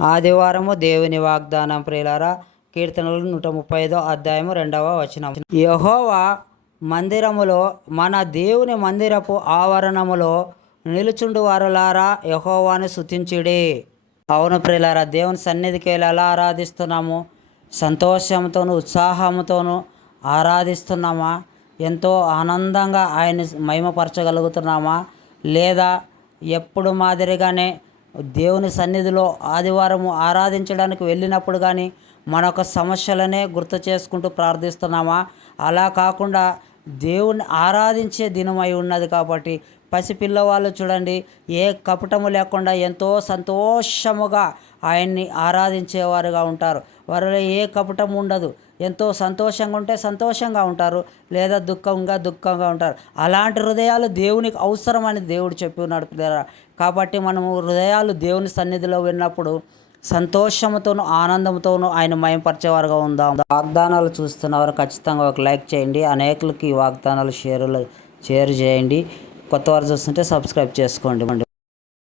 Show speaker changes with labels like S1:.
S1: ఆదివారము దేవుని వాగ్దానం ప్రియులారా కీర్తనలు నూట ముప్పై ఐదో అధ్యాయము రెండవ వచనం. యహోవా మందిరములో మన దేవుని మందిరపు ఆవరణములో నిలుచుండు వారులారా యహోవాని స్తుతించుడి. అవును ప్రియులారా దేవుని సన్నిధికి వెళ్ళి ఎలా ఆరాధిస్తున్నాము. సంతోషంతోనూ ఉత్సాహంతోనూ ఆరాధిస్తున్నామా? ఎంతో ఆనందంగా ఆయన మహిమపరచగలుగుతున్నామా? లేదా ఎప్పుడు మాదిరిగానే దేవుని సన్నిధిలో ఆదివారము ఆరాధించడానికి వెళ్ళినప్పుడు కానీ మన యొక్క సమస్యలనే గుర్తు చేసుకుంటూ ప్రార్థిస్తున్నామా? అలా కాకుండా దేవుని ఆరాధించే దినమై ఉన్నది కాబట్టి పసిపిల్లవాళ్ళు చూడండి ఏ కపటము లేకుండా ఎంతో సంతోషముగా ఆయన్ని ఆరాధించేవారుగా ఉంటారు. వారిలో ఏ కపటం ఉండదు. ఎంతో సంతోషంగా ఉంటే సంతోషంగా ఉంటారు. లేదా దుఃఖంగా దుఃఖంగా ఉంటారు. అలాంటి హృదయాలు దేవునికి అవసరమని దేవుడు చెప్పి ఉన్నాడు కాబట్టి మనము హృదయాలు దేవుని సన్నిధిలో విన్నప్పుడు సంతోషంతోనూ ఆనందంతోనూ ఆయన మయంపరిచేవారుగా ఉందాం. వాగ్దానాలు చూస్తున్నవారు ఖచ్చితంగా ఒక లైక్ చేయండి. అనేకులకి ఈ వాగ్దానాలు షేర్లు షేర్ చేయండి. కొత్త వారు చూస్తుంటే సబ్స్క్రైబ్ చేసుకోండి.